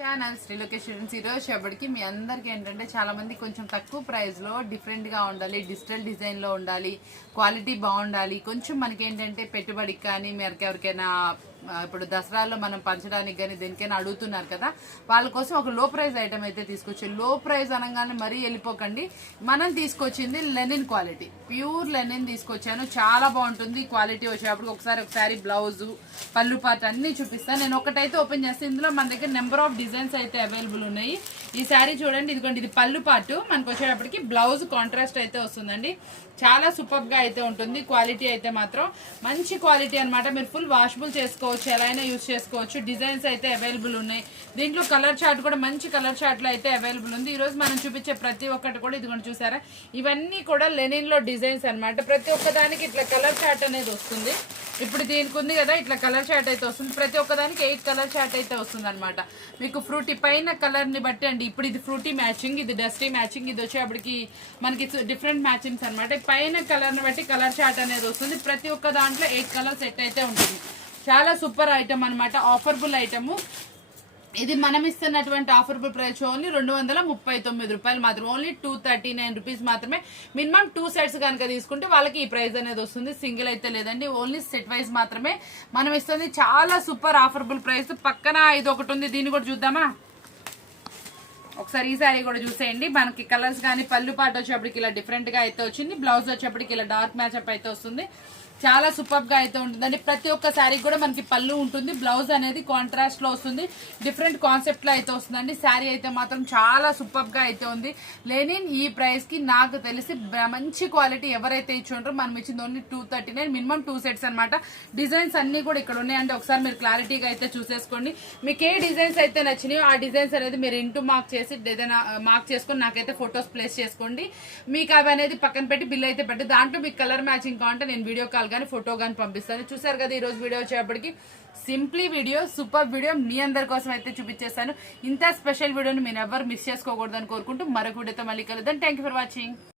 Channel శ్రీలోకే students ఈరోజు వచ్చేప్పటికి మీ అందరికీ ఏంటంటే చాలా మంది కొంచెం తక్కువ ప్రైస్లో డిఫరెంట్గా ఉండాలి డిజిటల్ డిజైన్లో ఉండాలి క్వాలిటీ బాగుండాలి. కొంచెం మనకి ఏంటంటే పెట్టుబడికి కానీ మీరు ఎవరికైనా ఇప్పుడు దసరాలో మనం పంచడానికి కానీ దేనికైనా అడుగుతున్నారు కదా వాళ్ళ కోసం ఒక లో ప్రైజ్ ఐటమ్ అయితే తీసుకొచ్చి లో ప్రైజ్ అనగానే మరీ వెళ్ళిపోకండి. మనం తీసుకొచ్చింది లెనిన్ క్వాలిటీ. ప్యూర్ లెనిన్ తీసుకొచ్చాను చాలా బాగుంటుంది. క్వాలిటీ వచ్చేటప్పుడు ఒకసారి ఒకసారి బ్లౌజు పళ్ళు పాట అన్ని చూపిస్తాను నేను ఒకటైతే ఓపెన్ చేస్తే ఇందులో మన దగ్గర నెంబర్ ఆఫ్ డిజైన్స్ అయితే అవైలబుల్ ఉన్నాయి. ఈ శారీ చూడండి ఇదిగోండి ఇది పళ్ళు పాటు. మనకు వచ్చేటప్పటికి బ్లౌజ్ కాంట్రాస్ట్ అయితే వస్తుందండి. చాలా సూపర్గా అయితే ఉంటుంది. క్వాలిటీ అయితే మాత్రం మంచి క్వాలిటీ అనమాట మీరు ఫుల్ వాషబుల్ చేసుకోవచ్చు ఎలా అయినా యూస్ చేసుకోవచ్చు. డిజైన్స్ అయితే అవైలబుల్ ఉన్నాయి. దీంట్లో కలర్ చార్ట్ కూడా మంచి కలర్ చార్ట్లో అయితే అవైలబుల్ ఉంది. ఈరోజు మనం చూపించే ప్రతి ఒక్కటి కూడా ఇదిగోండి చూసారా? ఇవన్నీ కూడా లెనిన్లో డిజైన్స్ అన్నమాట. ప్రతి ఒక్కదానికి ఇట్లా కలర్ చార్ట్ అనేది వస్తుంది. ఇప్పుడు దీనికి ఉంది కదా ఇట్లా కలర్ చార్ట్ అయితే వస్తుంది. ప్రతి ఒక్కదానికి ఎయిట్ కలర్ చార్ట్ అయితే వస్తుంది అనమాట మీకు ఫ్రూటీ పైన కలర్ని బట్టి అండి ఇప్పుడు ఇది ఫ్రూటీ మ్యాచింగ్ ఇది డస్టీ మ్యాచింగ్ ఇది వచ్చేప్పటికి మనకి డిఫరెంట్ మ్యాచింగ్స్ అనమాట పైన కలర్ని బట్టి కలర్ చార్ట్ అనేది వస్తుంది. ప్రతి ఒక్క దాంట్లో ఎయిట్ కలర్ సెట్ అయితే ఉంటుంది. చాలా సూపర్ ఐటమ్ అనమాట ఆఫర్బుల్ ఐటమ్ ఇది మనం ఇస్తున్నటువంటి ఆఫర్బుల్ ప్రైస్ ఓన్లీ రెండు వందల ముప్పై తొమ్మిది రూపాయలు మాత్రం only two thirty nine rupees మాత్రమే. మినిమం టూ సెట్స్ కనుక తీసుకుంటే వాళ్ళకి ఈ ప్రైస్ అనేది వస్తుంది. సింగిల్ అయితే లేదండి. ఓన్లీ సెట్ వైజ్ మాత్రమే మనం ఇస్తుంది చాలా సూపర్ ఆఫర్బుల్ ప్రైస్ పక్కన ఇది ఒకటి ఉంది. దీన్ని కూడా చూద్దామా? ఒకసారి ఈ సారీ కూడా చూసేయండి. మనకి కలర్స్ కానీ పళ్ళు పాట వచ్చేప్పటికి ఇలా డిఫరెంట్గా అయితే వచ్చింది. బ్లౌజ్ వచ్చేప్పటికి ఇలా డార్క్ మ్యాచ్అప్ అయితే వస్తుంది. చాలా సూపర్గా అయితే ఉంటుందండి ప్రతి ఒక్క శారీ కూడా మనకి పళ్ళు ఉంటుంది బ్లౌజ్ అనేది కాంట్రాస్ట్లో వస్తుంది. డిఫరెంట్ కాన్సెప్ట్లో అయితే వస్తుందండి. శారీ అయితే మాత్రం చాలా సూపర్గా అయితే ఉంది. లేనిన్ ఈ ప్రైస్కి నాకు తెలిసి మంచి క్వాలిటీ ఎవరైతే ఇచ్చుంటారో మనం ఇచ్చింది only two thirty nine minimum two sets అనమాట డిజైన్స్ అన్ని కూడా ఇక్కడ ఉన్నాయండి ఒకసారి మీరు క్లారిటీగా అయితే చూసేసుకోండి. మీకు ఏ డిజైన్స్ అయితే నచ్చినాయో ఆ డిజైన్స్ అనేది మీరు ఇంటూ మార్క్ చేసి ఏదైనా మార్క్ చేసుకొని నాకైతే ఫొటోస్ ప్లేస్ చేసుకోండి. మీకు అవి అనేది పక్కన పెట్టి బిల్ అయితే పెట్టి దాంట్లో మీకు కలర్ మ్యాచింగ్ కావాలంటే నేను వీడియో కాల్ కానీ ఫోటో కానీ పంపిస్తాను. చూసారు కదా ఈరోజు వీడియో వచ్చేటప్పటికి సింప్లీ వీడియో సూపర్ వీడియో మీ అందరి కోసం అయితే చూపించేస్తాను. ఇంత స్పెషల్ వీడియోని మీరు ఎవరు మిస్ చేసుకోకూడదని కోరుకుంటూ మరొక వీడియోతో మళ్ళీ కలుద్దాం. Thank for watching